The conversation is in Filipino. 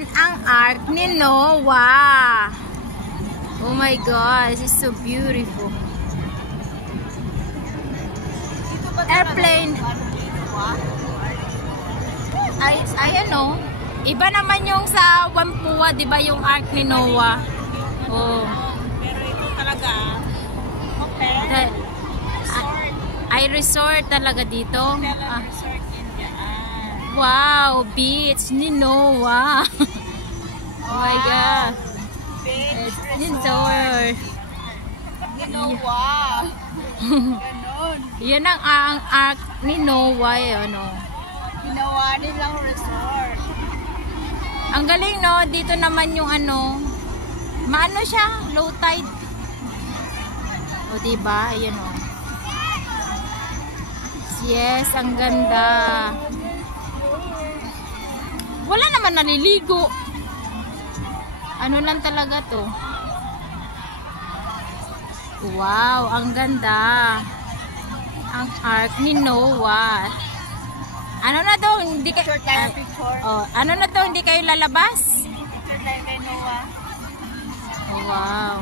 Ang ark ni Noah. Oh my God, it's so beautiful. Airplane. Ayan o. Iba naman yung sa Whampoa, di ba yung ark ni Noah? Oh. Pero ito talaga, okay. Ay resort talaga dito. Resort India. Wow, beach ni Noah. Oh my God. Beach resort. Ni Noah. Ganon. Yan ang ark ni Noah eh, ano. Ginawa nilang resort. Ang galing no, dito naman yung ano, maano siya, low tide. O diba, ayan o. Yes, ang ganda. Wala naman naliligo. Ano lang talaga to. Wow, ang ganda. Ang ark ni Noah. Ano na daw, hindi kayo ano na daw, hindi kayo lalabas? Picture tayo kay Noah. Oh, wow.